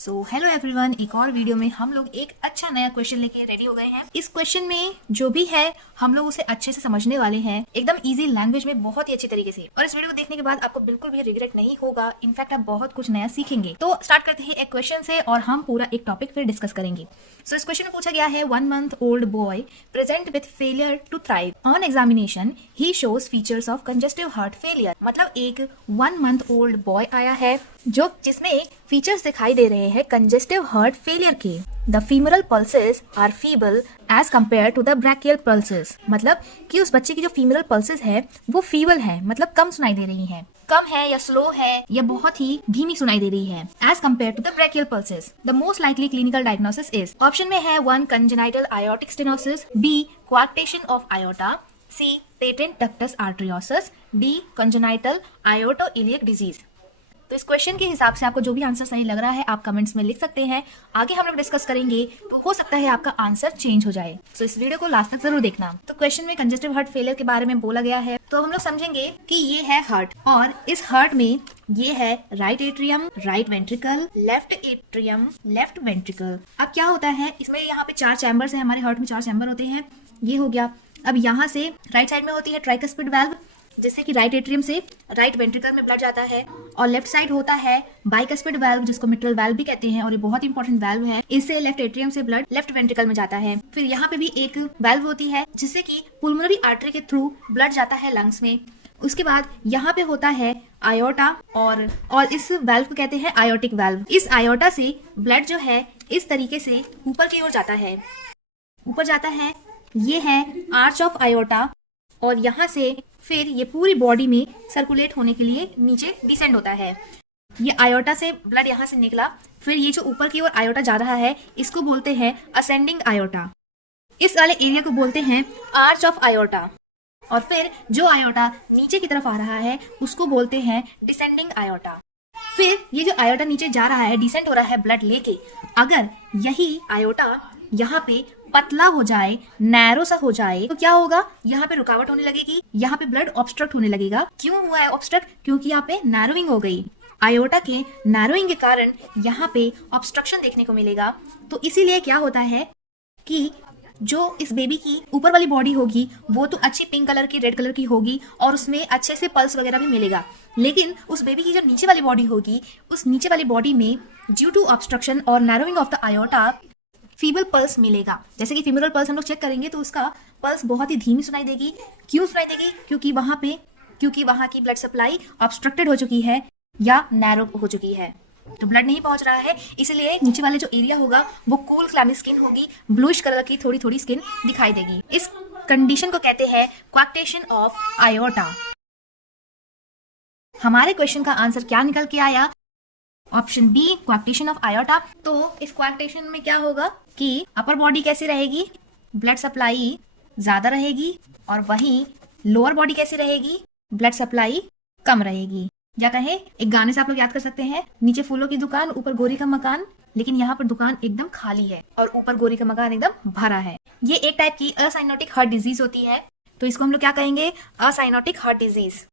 So hello everyone, एक और video में हम लोग एक अच्छा नया क्वेश्चन लेके रेडी हो गए हैं। इस क्वेश्चन में जो भी है हम लोग उसे अच्छे से समझने वाले हैं, एकदम इजी लैंग्वेज में, बहुत ही अच्छी तरीके से। और इस वीडियो को देखने के बाद आपको बिल्कुल भी रिग्रेट नहीं होगा, इनफैक्ट आप बहुत कुछ नया सीखेंगे। तो स्टार्ट करते हैं एक क्वेश्चन से और हम पूरा एक टॉपिक फिर डिस्कस करेंगे। सो इस क्वेश्चन में पूछा गया है, 1 month old boy present with failure to thrive on examination he shows features of congestive heart failure. मतलब एक 1 month old बॉय आया है जिसमें फीचर्स दिखाई दे रहे हैं कंजेस्टिव हार्ट फेलियर के। The femoral pulses are feeble as compared to the brachial pulses. मतलब कि उस बच्चे की जो फीमरल पल्सेस है वो फीबल है, मतलब कम सुनाई दे रही है, कम है या स्लो है या बहुत ही धीमी सुनाई दे रही है as compared to the brachial pulses. The most likely clinical diagnosis is, option में है 1 congenital aortic stenosis, B coarctation of aorta, C patent ductus arteriosus, D congenital aortoiliac disease. तो इस क्वेश्चन के हिसाब से आपको जो भी आंसर सही लग रहा है आप कमेंट्स में लिख सकते हैं। आगे हम लोग डिस्कस करेंगे तो हो सकता है आपका आंसर चेंज हो जाए। तो इस वीडियो को लास्ट तक जरूर देखना। तो क्वेश्चन में कंजेस्टिव हार्ट फेलियर के बारे में बोला गया है, तो हम लोग समझेंगे कि ये है हार्ट और इस हार्ट में ये है right atrium, right ventricle, left atrium, left ventricle. अब क्या होता है इसमें, यहाँ पे 4 चैम्बर्स है, हमारे हार्ट में 4 चैम्बर होते हैं, ये हो गया। अब यहाँ से राइट साइड में होती है ट्राइकस्पिड वाल्व, जिससे कि राइट एट्रियम से राइट वेंट्रिकल में ब्लड जाता है, और लेफ्ट साइड होता है बाइकस्पिड वाल्व, जिसको मिट्रल वाल्व भी कहते हैं और ये बहुत इंपॉर्टेंट वाल्व है। इससे लेफ्ट एट्रियम से ब्लड लेफ्ट वेंट्रिकल में जाता है। फिर यहाँ पे भी एक वाल्व होती है जिससे कि पुल्मोनरी आर्टरी के थ्रू ब्लड जाता है लंग्स में। उसके बाद यहाँ पे होता है आयोटा और इस वाल्व को कहते हैं आयोटिक वाल्व। इस आयोटा से ब्लड जो है इस तरीके से ऊपर की ओर जाता है, ऊपर जाता है, ये है आर्च ऑफ आयोटा, और यहाँ से फिर ये पूरी बॉडी में सर्कुलेट होने के लिए नीचे डिसेंड होता है। ये आयोटा से ब्लड यहाँ से निकला, फिर ये जो ऊपर की ओर आयोटा जा रहा है इसको बोलते हैं असेंडिंग आयोटा। इस वाले एरिया को बोलते हैं आर्च ऑफ आयोटा, और फिर जो आयोटा नीचे की तरफ आ रहा है उसको बोलते हैं डिसेंडिंग आयोटा। फिर ये जो आयोटा नीचे जा रहा है, डिसेंड हो रहा है ब्लड लेके, अगर यही आयोटा यहाँ पे पतला हो जाए, नैरो सा हो जाए, तो क्या होगा, यहाँ पे रुकावट होने लगेगी, यहाँ पे ब्लड ऑब्स्ट्रक्ट होने लगेगा। क्यों हुआ है ऑब्स्ट्रक्ट? क्योंकि यहाँ पे नैरोइंग हो गई। आयोटा के नैरोइंग के कारण यहाँ पे ऑब्स्ट्रक्शन देखने को मिलेगा। तो इसीलिए क्या होता है कि जो इस बेबी की ऊपर वाली बॉडी होगी वो तो अच्छी पिंक कलर की, रेड कलर की होगी और उसमें अच्छे से पल्स वगैरह भी मिलेगा, लेकिन उस बेबी की जो नीचे वाली बॉडी होगी उस नीचे वाली बॉडी में ड्यू टू ऑब्स्ट्रक्शन और narrowing of the iota feeble pulse मिलेगा। जैसे कि फीमरल पल्स हम लोग चेक करेंगे तो उसका पल्स बहुत ही धीमी सुनाई देगी। क्यों सुनाई देगी? क्योंकि वहाँ की ब्लड सप्लाई ऑब्स्ट्रक्टेड हो चुकी है या नैरो हो चुकी है, तो ब्लड नहीं पहुंच रहा है। इसलिए नीचे वाले जो एरिया होगा वो कूल क्लैमी स्किन होगी, ब्लूइश कलर की थोड़ी थोड़ी स्किन दिखाई देगी। इस कंडीशन को कहते हैं क्वाक्टेशन ऑफ आयोटा। हमारे क्वेश्चन का आंसर क्या निकल के आया? Option B, coarctation of aorta. तो इस क्वाक्टेशन में क्या होगा कि अपर बॉडी कैसी रहेगी, ब्लड सप्लाई ज्यादा रहेगी, और वहीं लोअर बॉडी कैसी रहेगी, ब्लड सप्लाई कम रहेगी। या कहे एक गाने से आप लोग याद कर सकते हैं, नीचे फूलों की दुकान ऊपर गोरी का मकान, लेकिन यहाँ पर दुकान एकदम खाली है और ऊपर गोरी का मकान एकदम भरा है। ये एक टाइप की असाइनोटिक हार्ट डिजीज होती है, तो इसको हम लोग क्या कहेंगे, असाइनोटिक हार्ट डिजीज।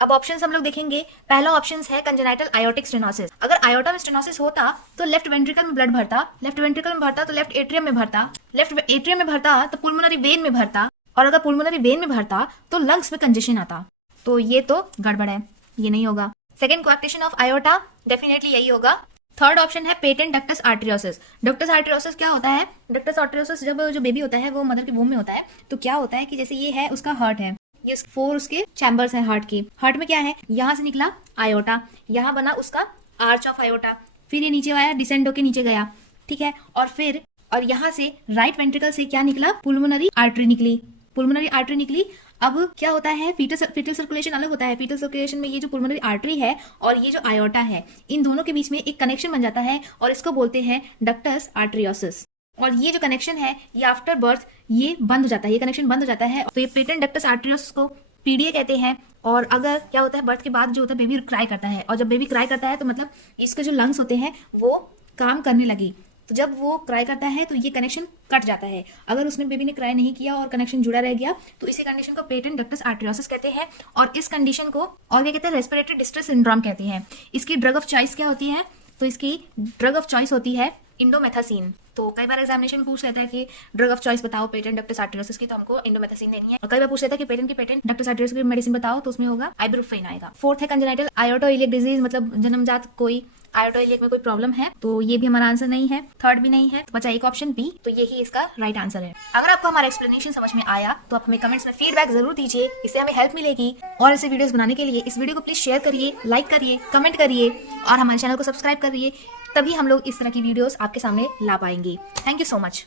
अब ऑप्शंस हम लोग देखेंगे। पहला ऑप्शन है कंजेनाइटल आयोटिक स्टेनोसिस। अगर आयोटा में स्टेनोसिस होता तो लेफ्ट वेंट्रिकल में ब्लड भरता, लेफ्ट वेंट्रिकल में भरता तो लेफ्ट एट्रियम में भरता, लेफ्ट एट्रियम में भरता तो पुल्मोनरी वेन में भरता, और अगर पुल्मोनरी वेन में भरता तो लंग्स में कंजेशन आता। तो ये तो गड़बड़ है, ये नहीं होगा। सेकेंड, क्वाक्टेशन ऑफ आयोटा, डेफिनेटली यही होगा। थर्ड ऑप्शन है पेटेंट डक्टस आर्टरियोसिस। डक्टस आर्टरियोसिस क्या होता है? डक्टस आर्टरियोसिस जब जो बेबी होता है वो मदर के वूम में होता है, तो क्या होता है कि जैसे ये है उसका हार्ट है, ये 4 उसके चैम्बर्स हैं हार्ट के। हार्ट में क्या है, यहाँ से निकला आयोटा, यहाँ बना उसका आर्च ऑफ आयोटा, फिर ये नीचे आया, डिसेंड होके नीचे गया, ठीक है, और यहाँ से राइट वेंट्रिकल से क्या निकला, पुल्मोनरी आर्टरी निकली, पुल्मोनरी आर्टरी निकली। अब क्या होता है, फीटल सर्कुलेशन अलग होता है। फीटल सर्कुलेशन में ये जो पुल्मोनरी आर्टरी है और ये जो आयोटा है, इन दोनों के बीच में एक कनेक्शन बन जाता है और इसको बोलते हैं डक्टस आर्टरियोसिस। और ये जो कनेक्शन है ये आफ्टर बर्थ ये बंद हो जाता है, ये कनेक्शन बंद हो जाता है, तो ये पेटेंट डक्टस आर्टरियोसिस को पीडीए कहते हैं। और अगर क्या होता है, बर्थ के बाद जो होता है बेबी क्राई करता है, और जब बेबी क्राई करता है तो मतलब इसके जो लंग्स होते हैं वो काम करने लगी, तो जब वो क्राई करता है तो ये कनेक्शन कट जाता है। अगर उसने बेबी ने क्राई नहीं किया और कनेक्शन जुड़ा रह गया तो इसी कंडीशन को पेटेंट डक्टस आर्टरियोसिस कहते हैं। और इस कंडीशन को और क्या कहते हैं, रेस्पिरेटरी डिस्ट्रेस सिंड्रोम कहते हैं। इसकी ड्रग ऑफ चॉइस क्या होती है, तो तो इसकी ड्रग ऑफ चॉइस होती है इंडोमेथासिन। तो कई बार एग्जामिनेशन में पूछ लेता है कि ड्रग ऑफ चॉइस बताओ पेटेंट डक्टस आर्टेरियोसिस की, तो हमको इंडोमेथासिन लेनी है। और कई बार पूछ लेता है कि पेटेंट डक्टस आर्टेरियोसिस की मेडिसिन बताओ, तो उसमें होगा आइबुप्रोफेन आएगा। फोर्थ है कंजेनाइटल आयोर्टोइलिक डिजीज, मतलब जन्मजात कोई आयोर्टोइलिक में कोई प्रॉब्लम है, तो ये भी हमारा आंसर नहीं है। थर्ड भी नहीं है, तो बचा एक ऑप्शन बी, तो यही इसका राइट आंसर है। अगर आपको हमारा एक्सप्लेनेशन समझ में आया तो आप हमें कमेंट्स में फीडबैक जरूर दीजिए, इससे हमें हेल्प मिलेगी। और ऐसे वीडियोस बनाने के लिए इस वीडियो को प्लीज शेयर करिए, लाइक करिए, कमेंट करिए और हमारे चैनल को सब्सक्राइब करिए, तभी हम लोग इस तरह की वीडियोस आपके सामने ला पाएंगे। Thank you so much.